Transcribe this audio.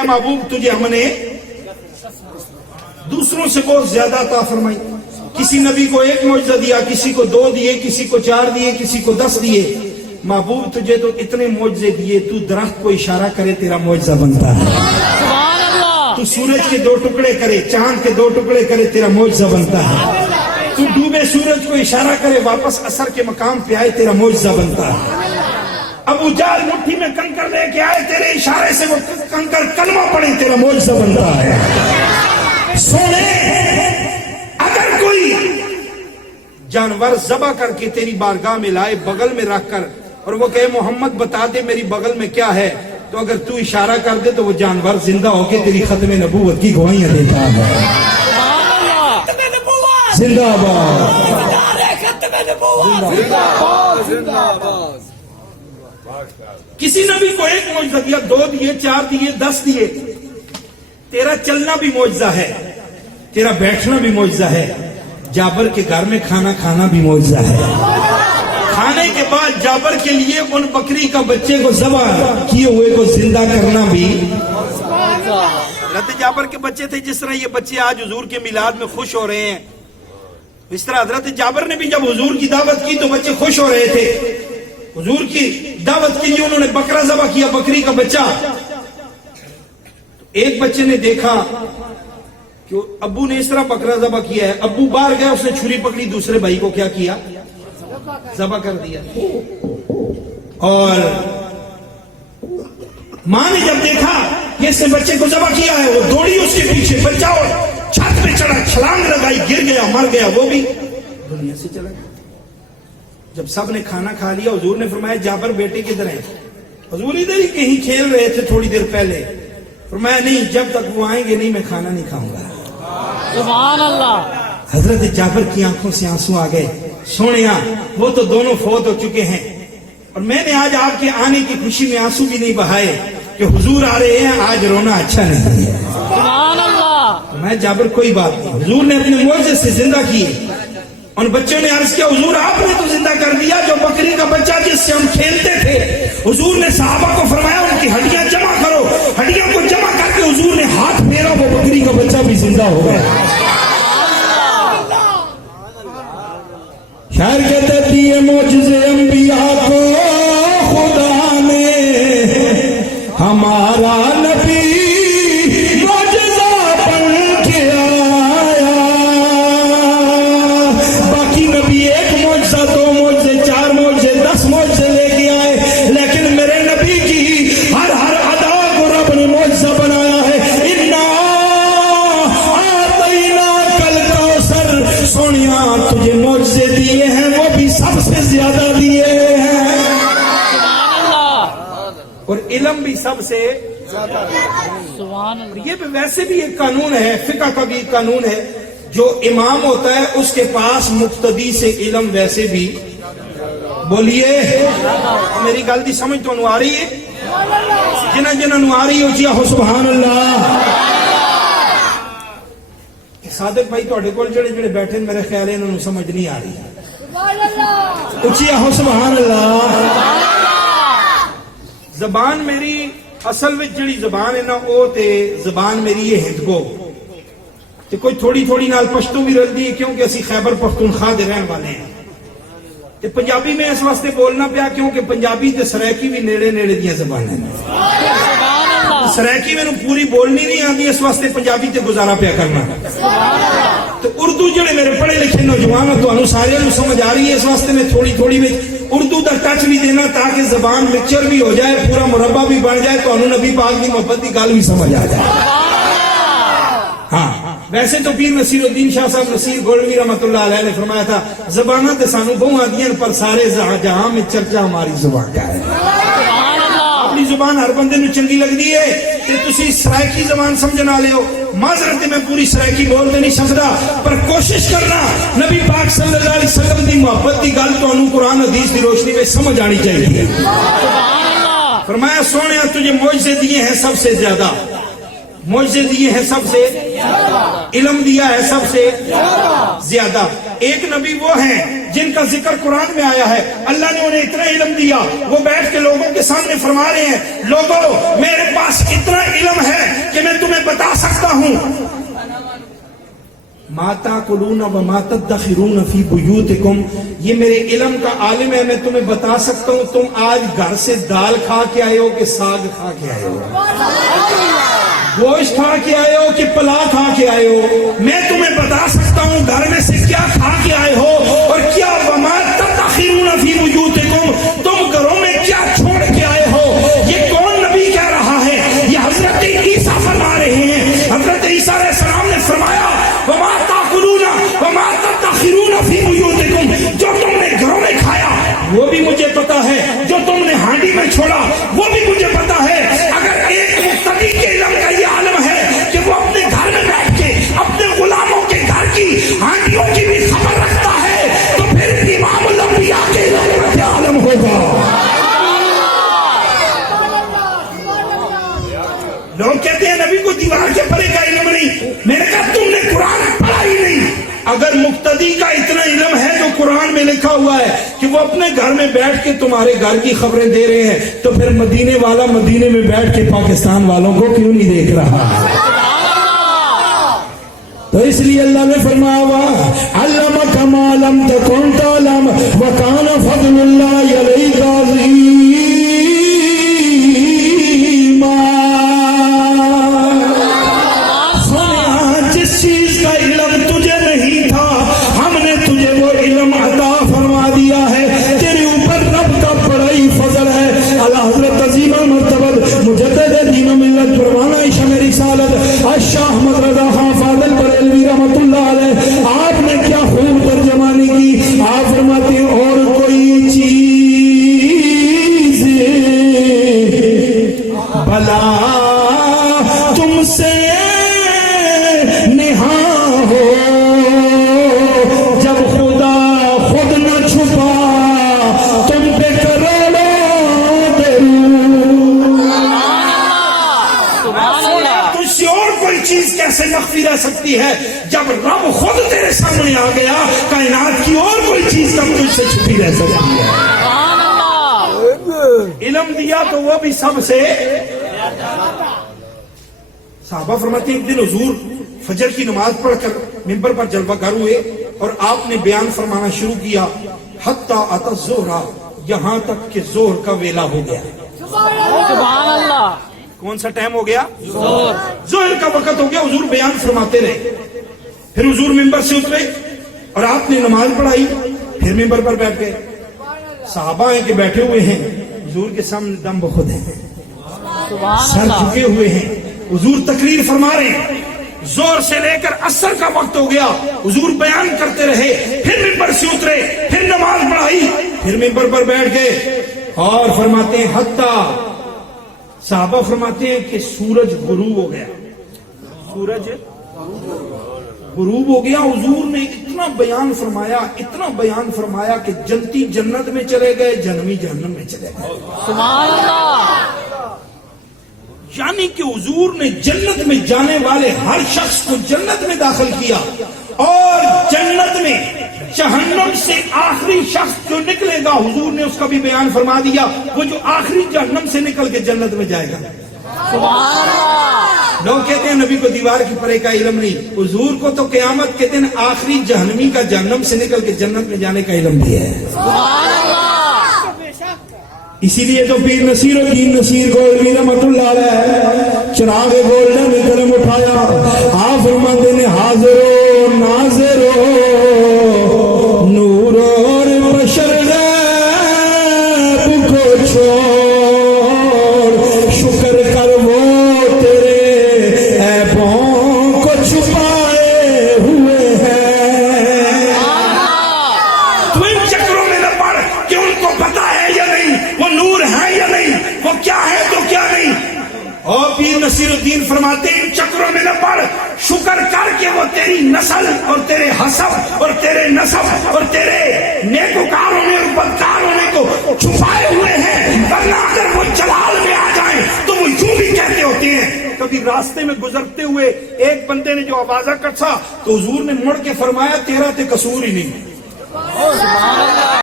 اے محبوب تجھے ہم نے دوسروں سے بہت زیادہ عطا فرمائی. کسی نبی کو 1 معجزہ دیا, کسی کو 2 دیے, کسی کو 4 دیے, کسی کو 10 دیے. محبوب تجھے تو اتنے معجزے دیے, تو درخت کو اشارہ کرے تیرا معجزہ بنتا ہے. تو سورج کے 2 ٹکڑے کرے, چاند کے 2 ٹکڑے کرے, تیرا معجزہ بنتا ہے. تو ڈوبے سورج کو اشارہ کرے واپس عصر کے مقام پہ آئے, تیرا معجزہ بنتا ہے. ابو جہل مٹھی میں کنکر لے کے آئے, تیرے اشارے سے وہ کنکر کلمہ پڑے, تیرا معجزہ بنتا ہے. سونے اگر کوئی جانور ذبح کر کے تیری بارگاہ میں لائے بغل میں رکھ کر, اور وہ کہے محمد بتا دے میری بغل میں کیا ہے, تو اگر تو اشارہ کر دے تو وہ جانور زندہ ہو کے تیری ختم نبوت کی گواہیاں دیتا ہے. زندہ آباد. کسی نبی کو 1 معجزہ دیا, 2 دیے, 4 دیے, 10 دیے. تیرا چلنا بھی معجزہ ہے, تیرا بیٹھنا بھی معجزہ ہے. جابر کے گھر میں کھانا کھانا بھی معجزہ ہے. کھانے کے بعد جابر کے لیے ان بکری کا بچے کو ذبح کیے ہوئے کو زندہ کرنا بھی. حضرت جابر کے بچے تھے, جس طرح یہ بچے آج حضور کے میلاد میں خوش ہو رہے ہیں, اس طرح حضرت جابر نے بھی جب حضور کی دعوت کی تو بچے خوش ہو رہے تھے. حضور کی دعوت کے لیے انہوں نے بکرا ذبح کیا, بکری کا بچہ. ایک بچے نے دیکھا کہ ابو نے اس طرح بکرا ذبح کیا ہے. ابو باہر گیا, اس نے چھری پکڑی, دوسرے بھائی کو کیا کیا, ذبح کر دیا. اور ماں نے جب دیکھا کہ اس نے بچے کو ذبح کیا ہے, وہ دوڑی اس کے پیچھے, بچہ اور چھت پہ چڑھا, چھلانگ لگائی, گر گیا, مر گیا, وہ بھی دنیا سے چلا گیا. جب سب نے کھانا کھا لیا, حضور نے فرمایا جابر بیٹے کدھر ہیں؟ حضور ادھر ہی کہیں کھیل رہے تھے تھوڑی دیر پہلے. فرمایا نہیں, جب تک وہ آئیں گے نہیں میں کھانا نہیں کھاؤں گا. سبحان اللہ. حضرت جابر کی آنکھوں سے آنسو آ گئے. سونیا وہ تو دونوں فوت ہو چکے ہیں, اور میں نے آج آپ کے آنے کی خوشی میں آنسو بھی نہیں بہائے کہ حضور آ رہے ہیں, آج رونا اچھا نہیں ہے. سبحان اللہ. میں جابر کوئی بات نہیں. حضور نے اپنے معجزے سے زندہ کیے. ان بچوں نے عرض کیا حضور آپ نے تو زندہ کر دیا جو بکری کا بچہ جس سے ہم کھیلتے تھے. حضور نے صحابہ کو فرمایا ان کی ہڈیاں جمع کرو. ہڈیاں کو جمع کر کے حضور نے ہاتھ پھیرا, وہ بکری کا بچہ بھی زندہ ہو گیا. شاعر کہتے دیے معجزے انبیاء کو خدا نے, ہمارا نبی معجزہ بن کے آیا. باقی نبی 1 معجزہ, 2 معجزے, 4 معجزے, 10 معجزے لے کے آئے, لیکن میرے نبی کی ہر ادا کو رب نے معجزہ بنایا ہے. انا اعطیناک الکوثر. سونیا تجھے معجزے دیے ہیں, وہ بھی سب سے زیادہ دیے ہیں, اور علم بھی سب سے زیادہ. یہ بھی ویسے بھی ایک قانون ہے, فقہ کا بھی ایک قانون ہے, جو امام ہوتا ہے اس کے پاس مقتدی سے علم ویسے بھی. بولیے میری گل دی سمجھ تو آ رہی ہے؟ جنہ جنہوں آ رہی ہو جی آہو سبحان اللہ. صادق بھائی تھوڑے کول جڑے جڑے بیٹھے میرے خیال ہے انہوں سمجھ نہیں آ رہی. اچھی آہو سبحان اللہ. زبان میری اصل میں جڑی زبان ہے نا وہ تے زبان میری یہ ہندگو تے کوئی تھوڑی تھوڑی نال پشتو بھی رل دی ہے, کیونکہ اسی خیبر پختونخوا دے رہن والے ہیں. تے پنجابی میں اس واسطے بولنا پیا کیونکہ پنجابی تے سرائکی بھی نیڑے نیڑے دیاں زبانیں ہیں. سرائکی میں پوری بولنی نہیں آتی, اس واسطے پنجابی تے گزارا پیا کرنا. تو اردو جڑے میرے پڑھے لکھے نوجوان تو سارے سمجھ آ رہی ہے, اس واسطے میں تھوڑی تھوڑی میں اردو کا ٹچ بھی دینا تاکہ زبان مکسچر بھی ہو جائے, پورا مربع بھی بن جائے, تو نبی پاک کی محبت کی گل بھی سمجھ آ جائے. ہاں ویسے تو پیر نصیر الدین شاہ صاحب نصیر گولوی رحمۃ اللہ علیہ نے فرمایا تھا زبانہ تے سانو بہو آدیاں پر سارے جہاں میں چرچا ہماری زبان کا ہے. اپنی زبان ہر بندے نو چنگی لگدی ہے تے تسی سرائکی زبان سمجھنا لے ہو. معذرت میں پوری سرائکی بول تے نہیں سکدا, پر کوشش کرنا نبی پاک صلی اللہ علیہ وسلم دی محبت دی گل تانوں قرآن حدیث دی روشنی میں سمجھ آنی چاہیے. فرمایا سونیا تجھے معجزے دیے ہیں سب سے زیادہ, معجزے دیے ہیں سب سے علم دیا ہے سب سے زیادہ. ایک نبی وہ ہیں جن کا ذکر قرآن میں آیا ہے, اللہ نے انہیں اتنا علم دیا, وہ بیٹھ کے لوگوں کے سامنے فرما رہے ہیں لوگوں میرے پاس اتنا علم ہے ما تاکلون و ما تدخرون فی بیوتکم، یہ میرے علم کا عالم ہے، میں تمہیں بتا سکتا ہوں تم آج گھر سے دال کھا کے آئے ہو کہ ساگ کھا کے آئے ہو، گوشت کھا کے آئے ہو کہ پلا کھا کے آئے ہو، میں تمہیں بتا سکتا ہوں گھر میں سے کیا کھا کے آئے ہو اور کیا وما تدخرون فی بیوتکم، تم گھروں میں کیا چھوڑ کے آئے ہو۔ یہ کون نبی کہہ رہا ہے؟ یہ حضرت عیسیٰ فرما رہے ہیں۔ حضرت عیسیٰ علیہ السلام نے فرمایا وما تاکلون وما تدخرون فی بیوتکم، جو تم نے گھروں میں کھایا وہ بھی مجھے پتا ہے، جو تم نے ہانڈی میں چھوڑا وہ بھی مجھے پتا ہے۔ اگر ایک مقتدی کے علم کا یہ عالم ہے کہ وہ اپنے گھر میں بیٹھ کے اپنے غلاموں کے گھر کی ہانڈیوں کی بھی خبر رکھتا ہے تو پھر امام الانبیاء کے علم کا کیا عالم ہوگا؟ لوگ کہتے ہیں نبی کو دیوار کے پرے کا علم نہیں، میں نے کہا تم نے قرآن پڑھا ہی نہیں۔ اگر مقتدی کا اتنا علم ہے جو قرآن میں لکھا ہوا ہے کہ وہ اپنے گھر میں بیٹھ کے تمہارے گھر کی خبریں دے رہے ہیں تو پھر مدینے والا مدینے میں بیٹھ کے پاکستان والوں کو کیوں نہیں دیکھ رہا؟ تو اس لیے اللہ نے فرمایا علمک ما لم تکن تعلم وکان فضل اللہ علیک عظیما، جس چیز کا علم تجھے نہیں تھا ہم نے تجھے وہ علم عطا فرما دیا ہے، تیرے اوپر رب کا بڑا ہی فضل ہے۔ اعلیٰ حضرت عظیمہ مرتبہ مجدد دین و ملت پروانہ شمع رسالت شاہ احمد رضا خان فاضل بریلوی رحمۃ اللہ علیہ، آپ نے کیا خوب ترجمانی کی۔ آپ فرماتے ہیں اور کوئی چیز بھلا تم سے نہاں ہو جب خدا خود نہ چھپا تم پہ کروڑوں درود۔ تجھ سے اور کوئی چیز کیسے مخفی رہ سکتی ہے جب رب خود تیرے سامنے آ گیا؟ کائنات کی اور کوئی چیز کب تجھ سے چھپی رہ سکتی ہے؟ علم دیا تو وہ بھی سب سے۔ صحابہ فرماتے ہیں ایک دن حضور فجر کی نماز پڑھ کر منبر پر جلوہ گر ہوئے اور آپ نے بیان فرمانا شروع کیا حتی اتی الظہر، یہاں تک کہ ظہر کا ویلا ہو گیا۔ سبحان اللہ۔ کون سا ٹائم ہو گیا؟ ظہر کا وقت ہو گیا۔ حضور بیان فرماتے رہے، پھر حضور منبر سے اترے اور آپ نے نماز پڑھائی، پھر منبر پر بیٹھ گئے۔ صحابہ ہیں کہ بیٹھے ہوئے ہیں، حضور کے سامنے دم بخود ہیں، سر جھکے ہوئے ہیں، حضور تقریر فرما رہے ہیں۔ زور سے لے کر عصر کا وقت ہو گیا، حضور بیان کرتے رہے، پھر منبر سے اترے، پھر نماز پڑھائی، پھر منبر پر بیٹھ گئے اور فرماتے ہیں حتی، صحابہ فرماتے ہیں کہ سورج غروب ہو گیا، سورج غروب ہو گیا۔ حضور نے اتنا بیان فرمایا، اتنا بیان فرمایا کہ جنتی جنت میں چلے گئے، جہنمی جہنم میں چلے گئے۔ سبحان اللہ۔ یعنی کہ حضور نے جنت میں جانے والے ہر شخص کو جنت میں داخل کیا اور جنت میں جہنم سے آخری شخص جو نکلے گا حضور نے اس کا بھی بیان فرما دیا، وہ جو آخری جہنم سے نکل کے جنت میں جائے گا۔ سبحان اللہ۔ لوگ کہتے ہیں نبی کو دیوار کی پرے کا علم نہیں، حضور کو تو قیامت کے دن آخری جہنمی کا جہنم سے نکل کے جنت میں جانے کا علم بھی ہے۔ سبحان اللہ۔ اسی لیے تو پیر نصیر الدین نصیر گولوی رحمۃ اللہ علیہ چراغ گولڈن میں قلم اٹھایا، آپ فرماتے ہیں حاضر و ناظر و نور اور بشر غیب کو چھوڑ، شکر کر وہ تیرے عیبوں کو چھپائے ہوئے ہیں۔ تو ان چکروں میں نہ پڑ کہ ان کو پتا ہے یا نہیں وہ نور ہے یا نہیں، وہ کیا ہے تو کیا نہیں۔ اور پیر نصیر الدین فرماتے ہیں ان چکروں میں نہ پڑ، شکر کر کے وہ تیری نسل اور تیرے حسب اور تیرے نسب اور تیرے نیکوکار ہونے اور بدکار ہونے کو چھپائے ہوئے ہیں، ورنہ اگر وہ جلال میں آ جائیں تو وہ یوں بھی کہتے ہوتے ہیں۔ کبھی راستے میں گزرتے ہوئے ایک بندے نے جو آوازہ کٹا تو حضور نے مڑ کے فرمایا تیرا تے قصور ہی نہیں۔